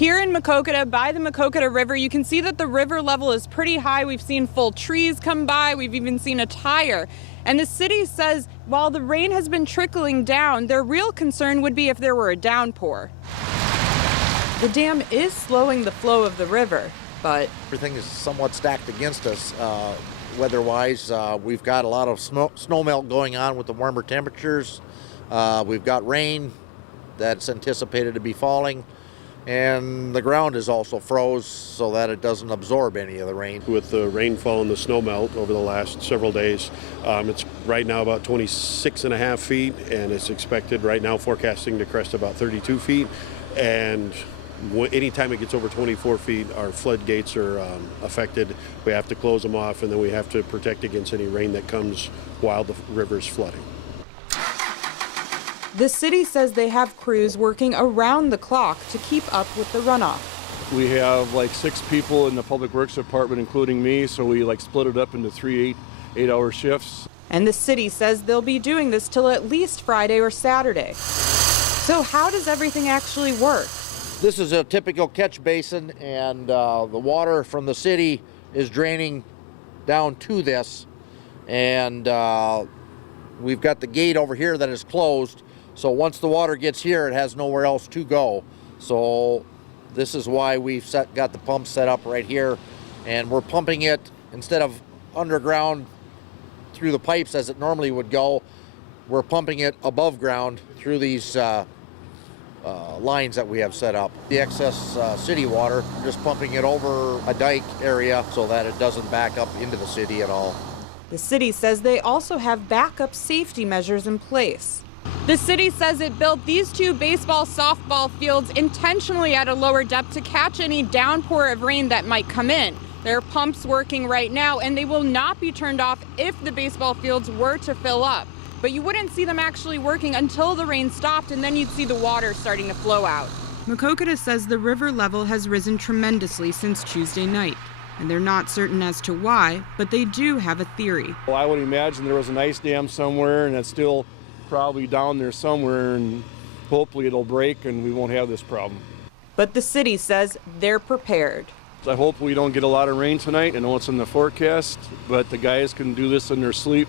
Here in Maquoketa, by the Maquoketa River, you can see that the river level is pretty high. We've seen full trees come by. We've even seen a tire. And the city says while the rain has been trickling down, their real concern would be if there were a downpour. The dam is slowing the flow of the river, but everything is somewhat stacked against us weather-wise. We've got a lot of snow melt going on with the warmer temperatures. We've got rain that's anticipated to be falling. And the ground is also froze so that it doesn't absorb any of the rain. With the rainfall and the snow melt over the last several days, it's right now about 26.5 feet, and it's expected right now forecasting to crest about 32 feet. And anytime it gets over 24 feet, our floodgates are affected. We have to close them off, and then we have to protect against any rain that comes while the river's flooding. the city says they have crews working around the clock to keep up with the runoff. We have like 6 people in the Public Works Department, including me, so we split it up into 3 8-hour shifts. And the city says they'll be doing this till at least Friday or Saturday. So how does everything actually work? This is a typical catch basin, and the water from the city is draining down to this. And we've got the gate over here that is closed. So once the water gets here, it has nowhere else to go. So this is why we've got the pump set up right here. And we're pumping it instead of underground through the pipes as it normally would go. We're pumping it above ground through these lines that we have set up. The excess city water, just pumping it over a dike area so that it doesn't back up into the city at all. The city says they also have backup safety measures in place. The city says it built these 2 baseball softball fields intentionally at a lower depth to catch any downpour of rain that might come in. There are pumps working right now, and they will not be turned off if the baseball fields were to fill up. But you wouldn't see them actually working until the rain stopped, and then you'd see the water starting to flow out. Maquoketa says the river level has risen tremendously since Tuesday night, and they're not certain as to why, but they do have a theory. Well, I would imagine there was an ice dam somewhere, and it's still probably down there somewhere, and hopefully it'll break and we won't have this problem. But the city says they're prepared. I hope we don't get a lot of rain tonight. I know it's in the forecast, but the guys can do this in their sleep.